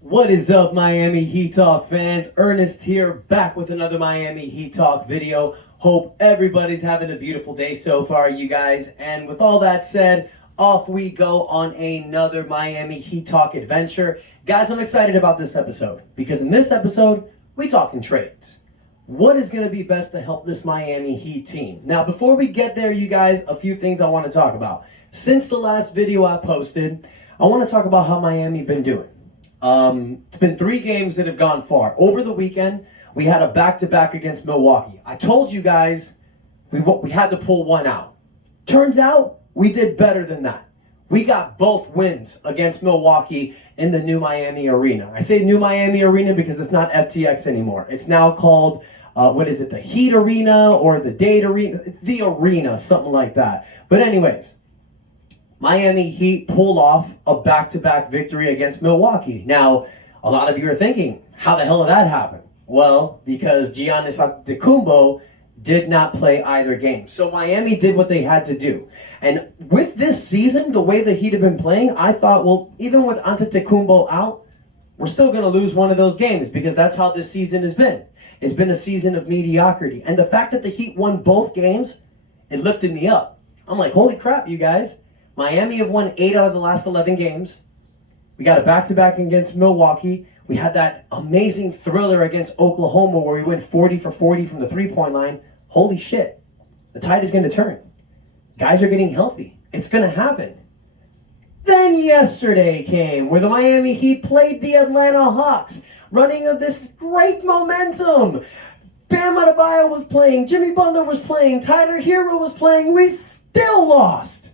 What is up, Miami Heat Talk fans? Ernest here, back with another Miami Heat Talk video. Hope everybody's having a beautiful day so far, you guys. And with all that said, off we go on another Miami Heat Talk adventure. Guys, I'm excited about this episode because in this episode, we talking trades. What is going to be best to help this Miami Heat team? Now, before we get there, you guys, a few things I want to talk about. Since the last video I posted, I want to talk about how Miami's been doing. It's been 3 games that have gone far. Over the weekend, we had a back-to-back against Milwaukee. I told you guys we had to pull one out. Turns out, we did better than that. We got both wins against Milwaukee in the new Miami Arena. I say new Miami Arena because it's not FTX anymore. It's now called, the Heat Arena or the Date Arena? The Arena, something like that. But anyways, Miami Heat pulled off a back-to-back victory against Milwaukee. Now, a lot of you are thinking, how the hell did that happen? Well, because Giannis Antetokounmpo did not play either game. So Miami did what they had to do. And with this season, the way the Heat have been playing, I thought, well, even with Antetokounmpo out, we're still going to lose one of those games because that's how this season has been. It's been a season of mediocrity. And the fact that the Heat won both games, it lifted me up. I'm like, holy crap, you guys. Miami have won 8 out of the last 11 games. We got a back-to-back against Milwaukee. We had that amazing thriller against Oklahoma where we went 40 for 40 from the three-point line. Holy shit. The tide is going to turn. Guys are getting healthy. It's going to happen. Then yesterday came where the Miami Heat played the Atlanta Hawks, running of this great momentum. Bam Adebayo was playing. Jimmy Butler was playing. Tyler Hero was playing. We still lost.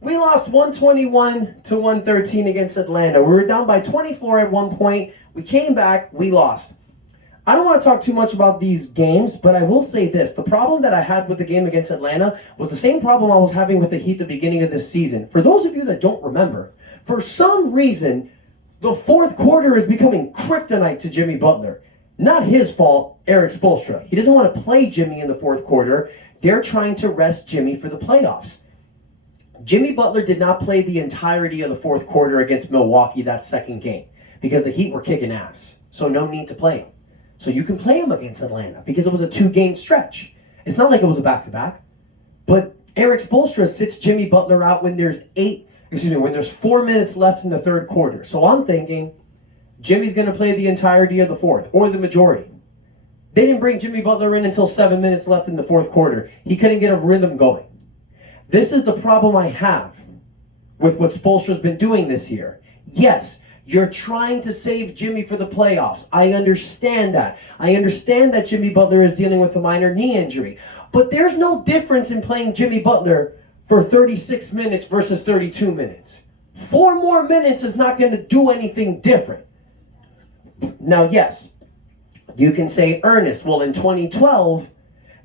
We lost 121 to 113 against Atlanta. We were down by 24 at one point. We came back. We lost. I don't want to talk too much about these games, but I will say this. The problem that I had with the game against Atlanta was the same problem I was having with the Heat at the beginning of this season. For those of you that don't remember, for some reason, the fourth quarter is becoming kryptonite to Jimmy Butler. Not his fault, Erik Spoelstra. He doesn't want to play Jimmy in the fourth quarter. They're trying to rest Jimmy for the playoffs. Jimmy Butler did not play the entirety of the fourth quarter against Milwaukee that second game because the Heat were kicking ass. So no need to play him. So you can play him against Atlanta because it was a 2-game stretch. It's not like it was a back-to-back. But Erik Spoelstra sits Jimmy Butler out when there's 4 minutes left in the third quarter. So I'm thinking Jimmy's going to play the entirety of the fourth or the majority. They didn't bring Jimmy Butler in until 7 minutes left in the fourth quarter. He couldn't get a rhythm going. This is the problem I have with what Spoelstra's been doing this year. Yes, you're trying to save Jimmy for the playoffs. I understand that. I understand that Jimmy Butler is dealing with a minor knee injury. But there's no difference in playing Jimmy Butler for 36 minutes versus 32 minutes. 4 more minutes is not going to do anything different. Now, yes, you can say, Ernest, well, in 2012,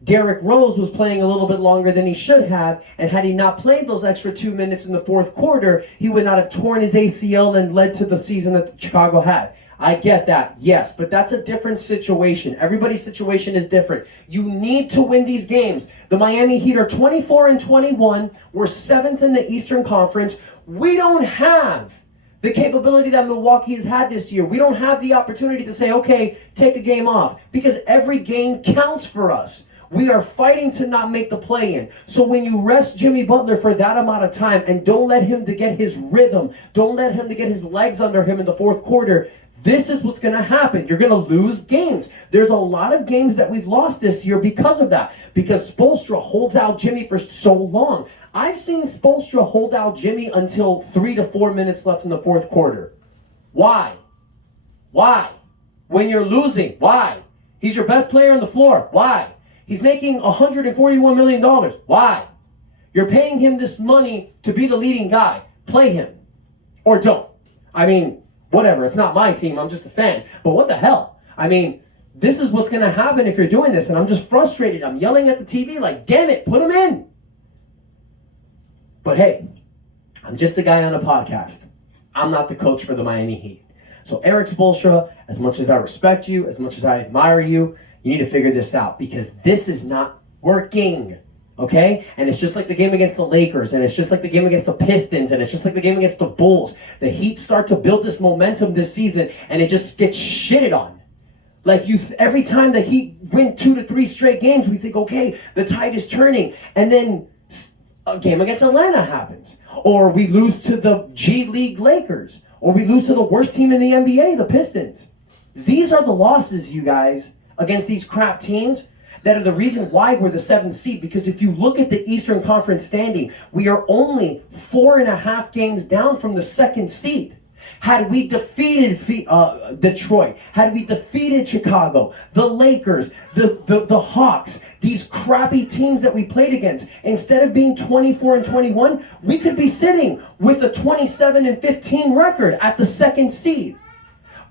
Derrick Rose was playing a little bit longer than he should have, and had he not played those extra 2 minutes in the fourth quarter, he would not have torn his ACL and led to the season that Chicago had. I get that, yes, but that's a different situation. Everybody's situation is different. You need to win these games. The Miami Heat are 24-21. We're 7th in the Eastern Conference. We don't have the capability that Milwaukee has had this year. We don't have the opportunity to say, okay, take a game off, because every game counts for us. We are fighting to not make the play-in. So when you rest Jimmy Butler for that amount of time and don't let him to get his rhythm, don't let him to get his legs under him in the fourth quarter, this is what's going to happen. You're going to lose games. There's a lot of games that we've lost this year because of that, because Spoelstra holds out Jimmy for so long. I've seen Spoelstra hold out Jimmy until 3 to 4 minutes left in the fourth quarter. Why? Why? When you're losing, why? He's your best player on the floor. Why? He's making $141 million. Why? You're paying him this money to be the leading guy. Play him. Or don't. I mean, whatever. It's not my team. I'm just a fan. But what the hell? I mean, this is what's going to happen if you're doing this. And I'm just frustrated. I'm yelling at the TV like, damn it, put him in. But hey, I'm just a guy on a podcast. I'm not the coach for the Miami Heat. So Erik Spoelstra, as much as I respect you, as much as I admire you, you need to figure this out because this is not working. Okay? And it's just like the game against the Lakers, and it's just like the game against the Pistons, and it's just like the game against the Bulls. The Heat start to build this momentum this season, and it just gets shitted on. Like every time the Heat win 2 to 3 straight games, we think, okay, the tide is turning. And then a game against Atlanta happens. Or we lose to the G League Lakers. Or we lose to the worst team in the NBA, the Pistons. These are the losses, you guys, against these crap teams that are the reason why we're the 7th seed. Because if you look at the Eastern Conference standing, we are only 4.5 games down from the 2nd seed. Had we defeated Detroit, had we defeated Chicago, the Lakers, the Hawks, these crappy teams that we played against, instead of being 24-21, we could be sitting with a 27-15 record at the 2nd seed.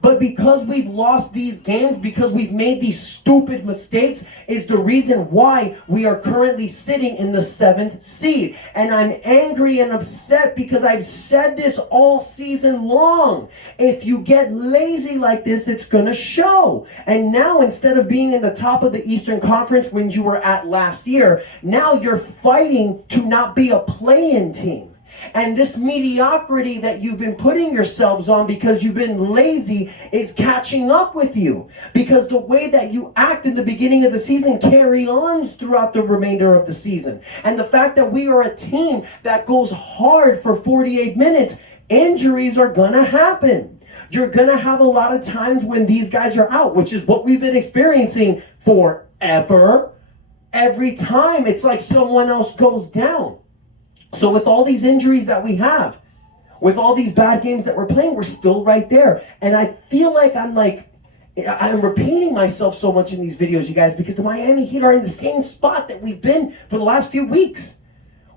But because we've lost these games, because we've made these stupid mistakes, is the reason why we are currently sitting in the 7th seed. And I'm angry and upset because I've said this all season long. If you get lazy like this, it's going to show. And now, instead of being in the top of the Eastern Conference when you were at last year, now you're fighting to not be a play-in team. And this mediocrity that you've been putting yourselves on because you've been lazy is catching up with you. Because the way that you act in the beginning of the season carry on throughout the remainder of the season. And the fact that we are a team that goes hard for 48 minutes, injuries are going to happen. You're going to have a lot of times when these guys are out, which is what we've been experiencing forever. Every time it's like someone else goes down. So with all these injuries that we have, with all these bad games that we're playing, we're still right there. And I feel like I'm repeating myself so much in these videos, you guys, because the Miami Heat are in the same spot that we've been for the last few weeks.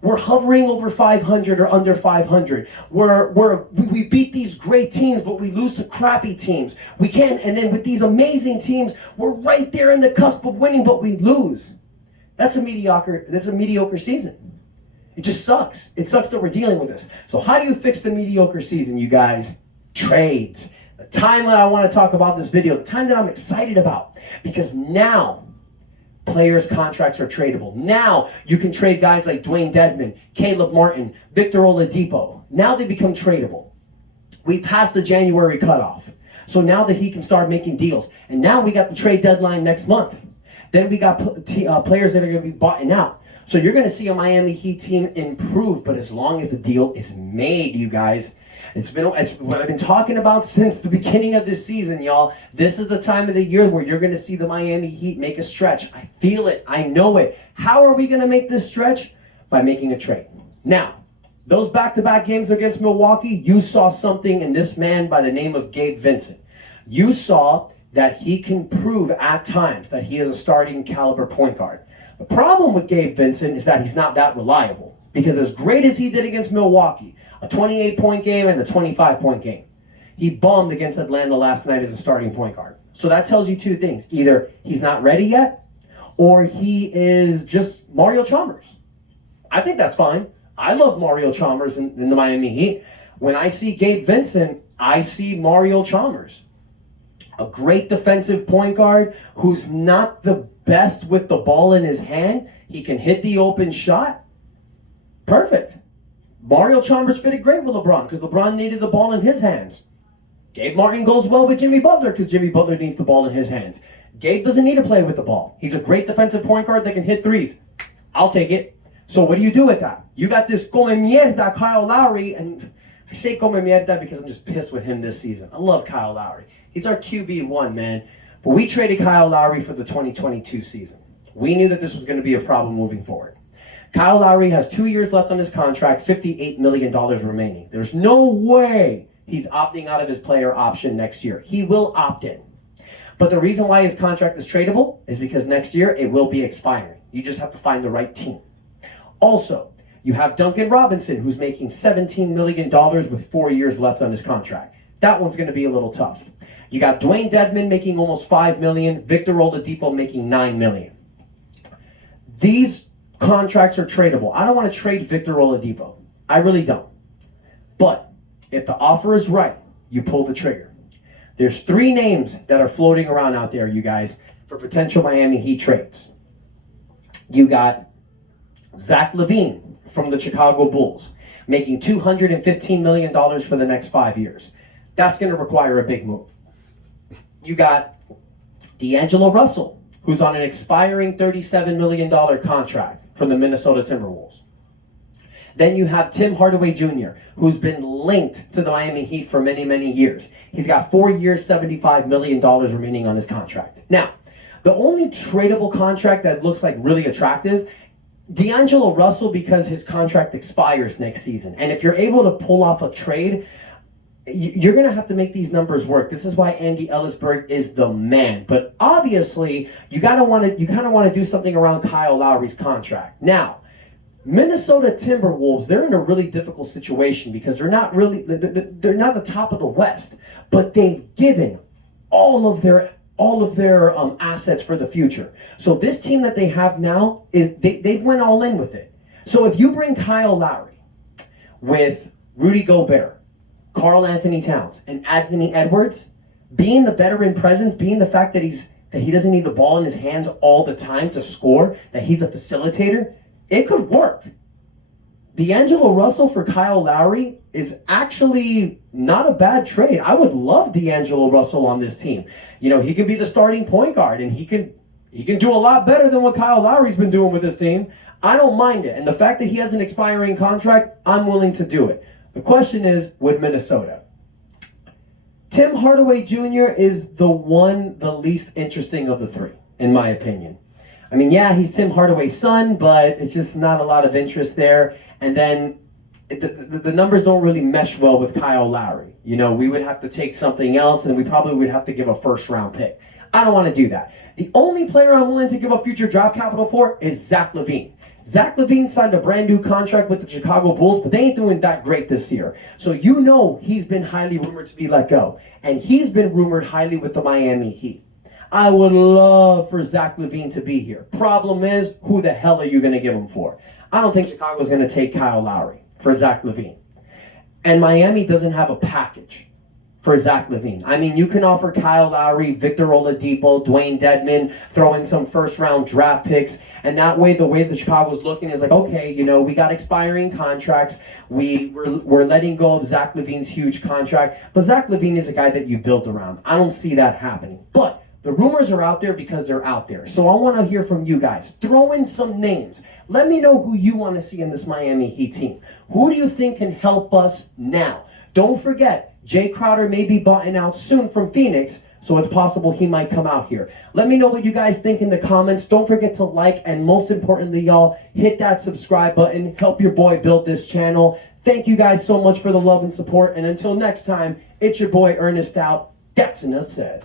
We're hovering over 500 or under 500. We beat these great teams, but we lose to crappy teams. We can't, and then with these amazing teams, we're right there in the cusp of winning, but we lose. That's a mediocre season. It just sucks. It sucks that we're dealing with this. So how do you fix the mediocre season, you guys? Trades. The time that I want to talk about this video, the time that I'm excited about, because now players' contracts are tradable. Now you can trade guys like Dwayne Dedmon, Caleb Martin, Victor Oladipo. Now they become tradable. We passed the January cutoff. So now that he can start making deals. And now we got the trade deadline next month. Then we got players that are going to be bought out. So you're going to see a Miami Heat team improve, but as long as the deal is made, you guys, it's what I've been talking about since the beginning of this season, y'all. This is the time of the year where you're going to see the Miami Heat make a stretch. I feel it. I know it. How are we going to make this stretch? By making a trade. Now, those back-to-back games against Milwaukee, you saw something in this man by the name of Gabe Vincent. You saw that he can prove at times that he is a starting caliber point guard. The problem with Gabe Vincent is that he's not that reliable. Because as great as he did against Milwaukee, a 28-point game and a 25-point game, he bombed against Atlanta last night as a starting point guard. So that tells you two things. Either he's not ready yet, or he is just Mario Chalmers. I think that's fine. I love Mario Chalmers in the Miami Heat. When I see Gabe Vincent, I see Mario Chalmers. A great defensive point guard who's not the best with the ball in his hand. He can hit the open shot. Perfect. Mario Chalmers fitted great with LeBron because LeBron needed the ball in his hands. Gabe Martin goes well with Jimmy Butler because Jimmy Butler needs the ball in his hands. Gabe doesn't need to play with the ball. He's a great defensive point guard that can hit threes. I'll take it. So what do you do with that? You got this come mierda Kyle Lowry, and I say come mierda because I'm just pissed with him this season. I love Kyle Lowry. He's our QB1, man. But we traded Kyle Lowry for the 2022 season. We knew that this was going to be a problem moving forward. Kyle Lowry has 2 years left on his contract, $58 million remaining. There's no way he's opting out of his player option next year. He will opt in. But the reason why his contract is tradable is because next year it will be expiring. You just have to find the right team. Also, you have Duncan Robinson, who's making $17 million with 4 years left on his contract. That one's going to be a little tough. You got Dwayne Dedmon making almost $5 million, Victor Oladipo making $9 million. These contracts are tradable. I don't want to trade Victor Oladipo. I really don't. But if the offer is right, you pull the trigger. There's 3 names that are floating around out there, you guys, for potential Miami Heat trades. You got Zach LaVine from the Chicago Bulls, making $215 million for the next 5 years. That's going to require a big move. You got D'Angelo Russell, who's on an expiring $37 million contract from the Minnesota Timberwolves. Then you have Tim Hardaway Jr., who's been linked to the Miami Heat for many, many years. He's got 4 years, $75 million remaining on his contract. Now, the only tradable contract that looks like really attractive, D'Angelo Russell, because his contract expires next season. And if you're able to pull off a trade, you're going to have to make these numbers work. This is why Andy Ellisberg is the man. But obviously, you kind of want to do something around Kyle Lowry's contract. Now, Minnesota Timberwolves, they're in a really difficult situation because they're not the top of the West, but they've given all of their assets for the future. So this team that they have now is they went all in with it. So if you bring Kyle Lowry with Rudy Gobert, Karl Anthony Towns, and Anthony Edwards, being the veteran presence, being the fact that he doesn't need the ball in his hands all the time to score, that he's a facilitator, it could work. D'Angelo Russell for Kyle Lowry is actually not a bad trade. I would love D'Angelo Russell on this team. You know, he can be the starting point guard, and he can do a lot better than what Kyle Lowry's been doing with this team. I don't mind it. And the fact that he has an expiring contract, I'm willing to do it. The question is, with Minnesota, Tim Hardaway Jr. is the least interesting of the three, in my opinion. I mean, yeah, he's Tim Hardaway's son, but it's just not a lot of interest there. And then the numbers don't really mesh well with Kyle Lowry. You know, we would have to take something else, and we probably would have to give a first-round pick. I don't want to do that. The only player I'm willing to give a future draft capital for is Zach LaVine. Zach LaVine signed a brand new contract with the Chicago Bulls, but they ain't doing that great this year. So you know he's been highly rumored to be let go. And he's been rumored highly with the Miami Heat. I would love for Zach LaVine to be here. Problem is, who the hell are you going to give him for? I don't think Chicago's going to take Kyle Lowry for Zach LaVine. And Miami doesn't have a package for Zach LaVine. I mean, you can offer Kyle Lowry, Victor Oladipo, Dwayne Dedmon, throw in some first-round draft picks, and that way, the way that Chicago's looking is like, okay, you know, we got expiring contracts. We're letting go of Zach LaVine's huge contract, but Zach LaVine is a guy that you built around. I don't see that happening. But the rumors are out there because they're out there. So I want to hear from you guys. Throw in some names. Let me know who you want to see in this Miami Heat team. Who do you think can help us now? Don't forget, Jay Crowder may be bought out soon from Phoenix, so it's possible he might come out here. Let me know what you guys think in the comments. Don't forget to like, and most importantly, y'all, hit that subscribe button. Help your boy build this channel. Thank you guys so much for the love and support. And until next time, it's your boy Ernest out. That's enough said.